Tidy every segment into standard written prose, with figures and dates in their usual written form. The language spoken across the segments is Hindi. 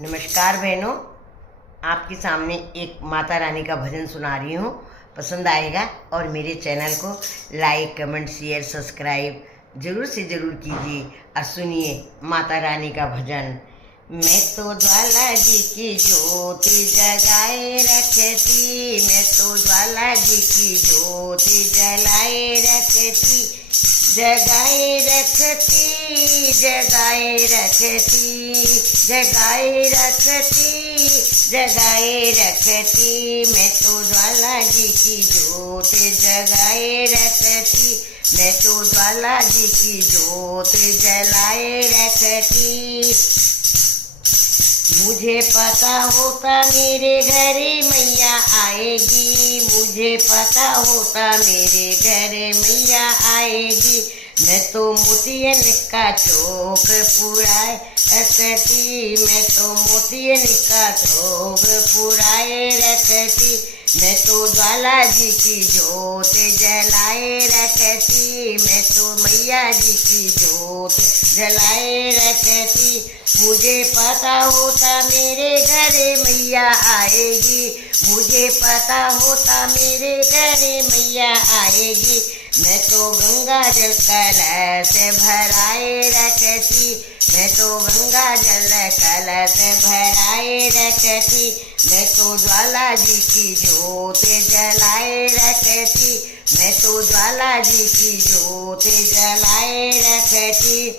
नमस्कार बहनों, आपके सामने एक माता रानी का भजन सुना रही हूँ। पसंद आएगा और मेरे चैनल को लाइक, कमेंट, शेयर, सब्सक्राइब ज़रूर से ज़रूर कीजिए और सुनिए माता रानी का भजन। मैं तो ज्वाला जी की ज्योति जगाए रखती, मैं तो ज्वाला जी की ज्योति जलाए रखती, जगाए रखती, जगाए रखती, जगाए रखती, जगाए रखती। मैं तो ज्वाला जी की ज्योत जगाए रखती, मैं तो ज्वाला जी की ज्योत जलाए रखती। मुझे पता होता मेरे घरे मैया आएगी, मुझे पता होता मेरे घरे मैया आएगी। मैं तो मोतियन का चौक पुराए रखती, मैं तो मोतियन का चौक पुराए रखती, मैं तो ज्वाला जी की ज्योत जलाए रखती, मैं तो मैया जी की ज्योत जलाए रखती। मुझे पता होता मेरे घरे मैया आएगी, मुझे पता होता मेरे घरे मैया आएगी। मैं तो गंगा जल कलश भराए रखती, मैं तो गंगा जल कलश भराए रखती, मैं तो ज्वाला जी की ज्योत जलाए रखती, मैं तो ज्वाला जी की ज्योत जलाए रखती।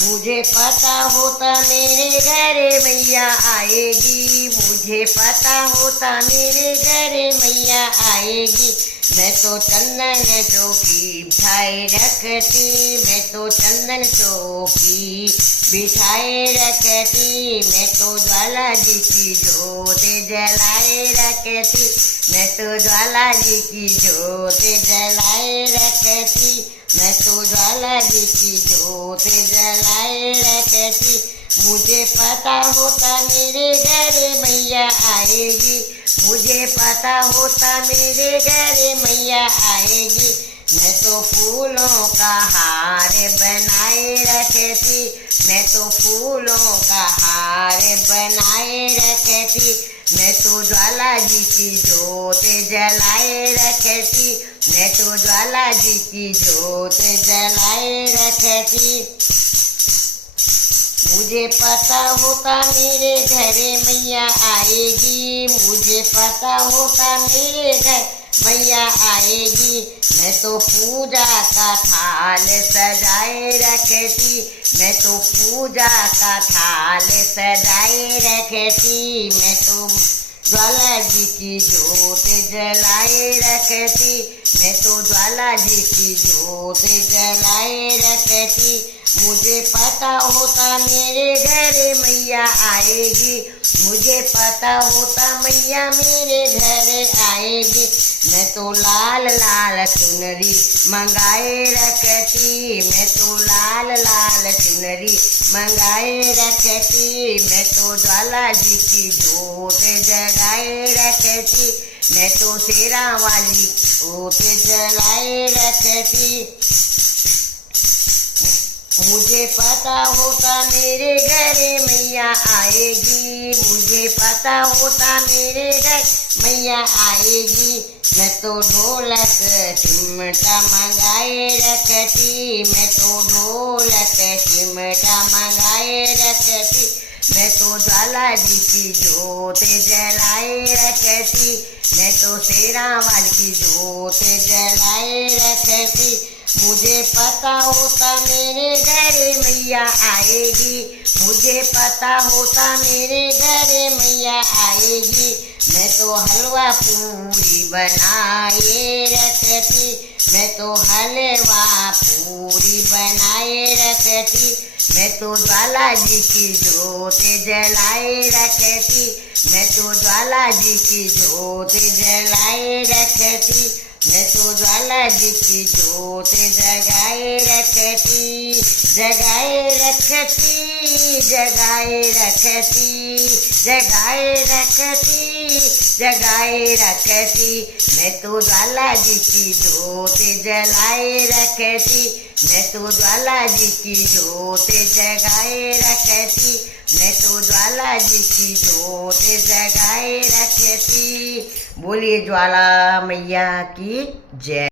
मुझे पता होता मेरे घरे मैया आएगी, मुझे पता होता मेरे घरे मैया आएगी। मैं तो चंदन चौकी बिछाए रखती, मैं तो चंदन चौकी बिछाए रखती, मैं तो ज्वाला जी की ज्योत जलाए रखती, मैं तो ज्वाला जी की ज्योत जलाए रखती, मैं तो ज्वाला जी की ज्योत जलाए रखती। मुझे पता होता मेरे घरे मैया आएगी, मुझे पता होता मेरे घरे मैया आएगी। मैं तो फूलों का हार बनाए रखती, मैं तो फूलों का हार बनाए रखती, मैं तो ज्वाला जी की ज्योत जलाए रखती, मैं तो ज्वाला जी की ज्योत जलाए रखती। मुझे पता होता मेरे घरे मैया आएगी, मुझे पता होता मेरे घर मैया आएगी। मैं तो पूजा का थाल सजाए रखती, मैं तो पूजा का थाल सजाए रखती, मैं तो ज्वाला जी की ज्योत जलाए रखती, मैं तो ज्वाला जी की ज्योत जलाए रखती। मुझे पता होता मेरे घरे मैया आएगी, मुझे पता होता मैया मेरे घर आएगी। मैं तो लाल लाल चुनरी मंगाए रखती, मैं तो लाल लाल चुनरी मंगाए रखती, मैं तो ज्वाला जी की ज्योत जगाए रखती, मैं तो शेरा वाली ज्योत जलाए रखती। मुझे पता होता मेरे घरे मैया आएगी, मुझे पता होता मेरे घर मैया आएगी। मैं तो ढोलक चिमटा मंगाए रखती, मैं तो ढोलक चिमटा मंगाए रखती, मैं तो ज्वाला जी की ज्योत जलाए रखती, मैं तो शेरा वाली की ज्योत जलाए रखती। मुझे पता होता मेरे घरे मैया आएगी, मुझे पता होता मेरे घरे मैया आएगी। मैं तो हलवा पूरी बनाए रखती, मैं तो हलवा पूरी बनाए रखती, मैं तो ज्वाला जी की ज्योत जलाए रखती, मैं तो ज्वाला जी की ज्योत जलाए रखती। मैं तो ज्वाला जी की जोत जगाए रखती, जगाए रखती, जगाए रखती, जगाए रखती, जगाए रखती। मैं तो ज्वाला जी की जोत जलाए रखती, मैं तो ज्वाला जी की जोत जगाए रखती, मैं तो ज्वाला जी की जोत जगाए रखती। बोलिए ज्वाला मैया की जय।